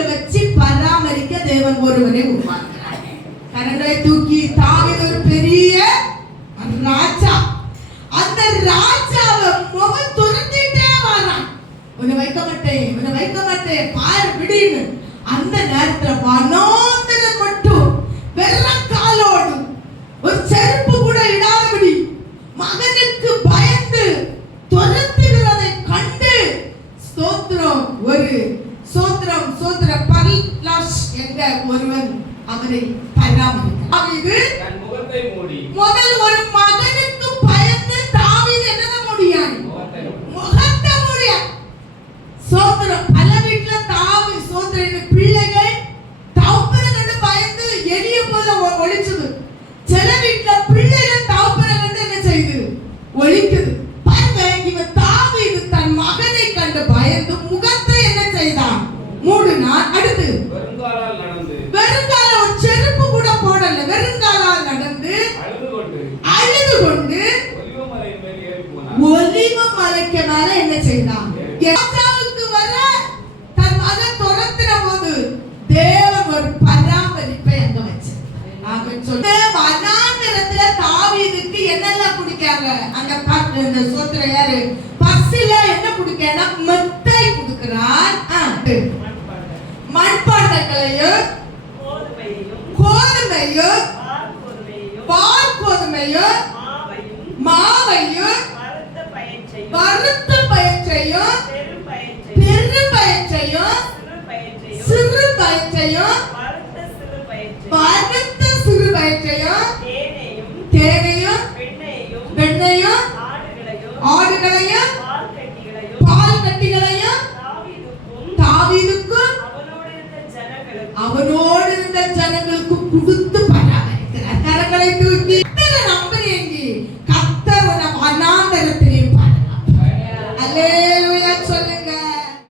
வீட்டுல வச்சு பராமரிக்க தேவன் ஒருவரை உருவாக்குறாங்க. கரங்களை தூக்கி தாவீது ஒரு பெரிய ராஜா. அந்த ராஜாவை முகம் துறந்துட்டே வரான். உன்னை வைக்க மாட்டேன் பாரு விடுன்னு. அந்த நேரத்துல வனோந்தரம் மட்டும் வெறும் காலோடு ஒரு செருப்பு கூட இடாதபடி மகனுக்கு பயந்து துரத்துகிறதை கண்டு ஸ்தோத்திரம் பர்லாஷ் என்ற ஒருவன் அவரை பராமரிக்கிறான். முதல் ஒரு மகனுக்கு பயந்து தாவீது என்னதான் முடியாது, முகத்தை முடியாது. சோத்திரம் பல வீட்டுல தாவீது சோத்திரம் பிள்ளைகள் தகப்பனை கண்டு பயந்து எளிய போல ஒளிச்சது. சில வீட்டுல பிள்ளைகள் தகப்பனை கண்டு என்ன செய்யுது, ஒளிக்குது. பாருங்க, இவன் தாவீது தன் மகனை கண்டு பயந்து முகத்தை என்ன செய்தான், மூடினான். அடுத்து வெறுங்கால ஒரு செருப்பு கூட போடல, வெறுங்காலால் நடந்து அழுது கொண்டு ஒலிவ மலைக்கு மேல என்ன செய்தான், ராஜாவுக்கு வர தன் மகன் துரத்தின போது தேவன் ஒரு பராமரிப்பை அங்க வச்சு வனாந்திரத்துல தாவீதுக்கு என்னெல்லாம் குடிக்காங்க அங்க சோத்திர யாரு பசில என்ன குடிக்கனா மெத்தை குடுக்கிறான். மண்பாண்டங்களையும் கோதுமையும் பாற்கோதுமையும் மாவையும் வறுத்த பயிற்சையும் பெரு பயிற்சையும் சிறு பயிற்சையும் வறுத்த சிறு பயிற்சையும் தேனையும் வெண்ணையும் ஆடுகளையும் பால் கட்டிகளையும் தாவீதுக்கும் அவனோடு இருந்த ஜனங்களுக்கும்